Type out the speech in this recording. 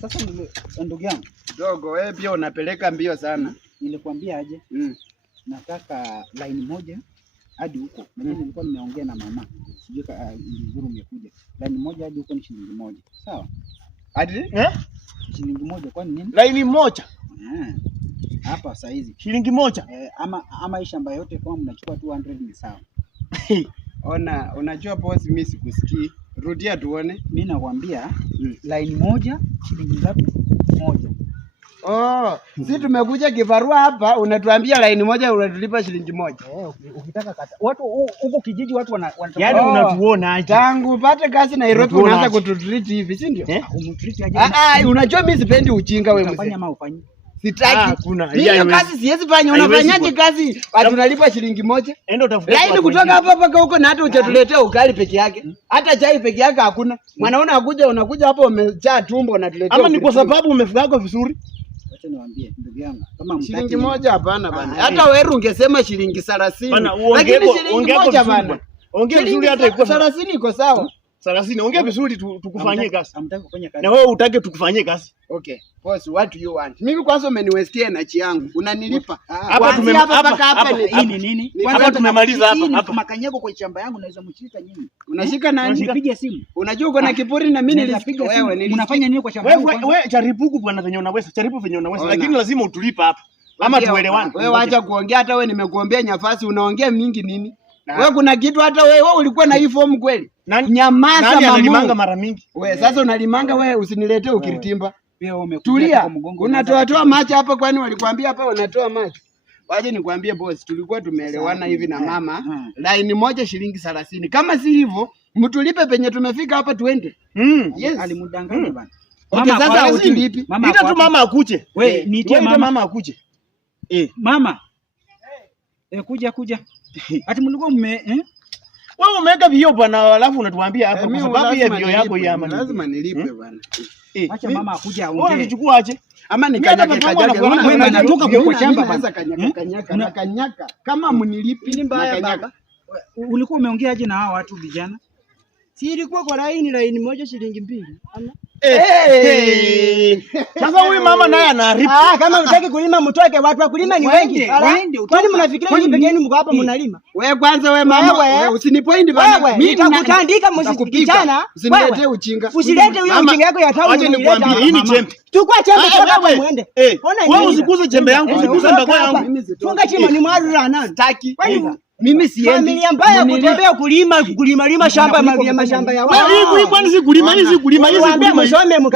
Sasa ndugu yangu dogo, wewe pia unapeleka mbio sana. Nilikwambia aje? Nataka line moja hadi huko. Mimi nilikuwa nimeongea na mama. Sijui nzuri umekuja. Line moja hadi huko ni shilingi moja. Sawa? Hadi? Shilingi moja kwa nini? Line moja. Hapa saa hizi. Shilingi moja. Ama hii shamba yote kwa mnachukua 200 ni sawa. Unajua boss, mimi sikusikii. Rudia tuone. Mimi nakwambia line moja shilingi ngapi? Moja. Sisi tumekuja kibarua hapa, unatuambia line moja unatulipa shilingi moja. Ukitaka kata. Watu huko kijiji watu wanataka. Yaani unatuona aje? Tangu upate kazi Nairobi unaanza kututreat hivi, si ndio? Umtreat aje? Unajua mimi sipendi ujinga wewe mzee. Unafanya ama ufanye? Sitaki. Hiyo kazi siwezi fanya. Unafanyaje kazi? Tunalipa shilingi moja. Enda utafuta. Yaani kutoka hapa mpaka huko na hata hujatuletea ugali peke yake. Hata chai peke yake hakuna. Mwanaona unakuja hapa umejaa tumbo unatuletea. Ama ni kwa sababu umefugako vizuri? Acha niwaambie ndugu yangu, kama shilingi moja hapana bana. Hata wewe ungesema shilingi 30. Bana lakini shilingi moja bana. Ongea vizuri hata iko 30 iko sawa. 30 ongea vizuri tukufanyie kazi. Hamtaki kufanya kazi. Na wewe utake tukufanyie kazi. Okay. Boss, what do you want? Mimi kwanza umeniwestia energy yangu. Unanilipa. Hapa Hii nini? Hapa tumemaliza hapa. Makanyako kwa shamba yangu naweza mshika nyinyi. Unashika nani? Nipigie simu. Unajua uko na kiburi na mimi nilisikia wewe. Unafanya nini kwa shamba yangu? Wewe jaribu huku bwana venye unaweza. Jaribu venye unaweza. Lakini lazima utulipa hapa. Ama tuelewane. Wewe acha kuongea, hata wewe nimekuombea nafasi unaongea mingi nini? Wewe kuna kitu hata wewe ulikuwa na hii form kweli? Nyamaza mamu. Nani analimanga mara mingi? Wewe sasa unalimanga wewe, usiniletee ukiritimba. Wewe umekuja tulia. Unatoa macho hapa, kwani walikwambia hapa wanatoa macho? Waje nikwambie boss, tulikuwa tumeelewana hivi na mama. Line moja shilingi 30. Kama si hivyo, mtulipe penye tumefika hapa tuende. Yes. Alimdanganya bana. Okay, sasa usilipi. Ita tu mama akuje. Wewe nitie mama akuje. Mama. Kuja. Ati mlikuwa wewe umeweka vio bwana, alafu unatuambia hapa kwa sababu ya vio yako hii ama lazima nilipe bwana. Acha mama akuje aongee. Wewe unachukua aje? Ama nikanyaka. Wewe unatoka kwa shamba bwana. Kanyaka. Kama mnilipi ni mbaya baba. Ulikuwa umeongea aje na hao watu vijana? Si ilikuwa kwa line moja shilingi 2. Ama sasa huyu mama naye anaharibu. Kama unataka kulima mtoke, watu wa kulima ni wengi. Kwani mnafikiria nyinyi peke yenu mko hapa mnalima? Wewe kwanza wewe mama, wewe usinipoint bana. Mimi nitakutandika msikitana. Usinilete ujinga. Usilete huyo ujinga yako ya tauni. Acha nikwambie, hii ni chembe. Chukua chembe toka hapa muende. Wewe usikuze chembe yangu, usikuze mbako yangu. Funga chima ni mwaru la nani? Sitaki. Mimi siendi. Familia mbaya kutembea kulima shamba ya mashamba ya watu. Hii kwani si kulima, hii si kulima, hii si kulima.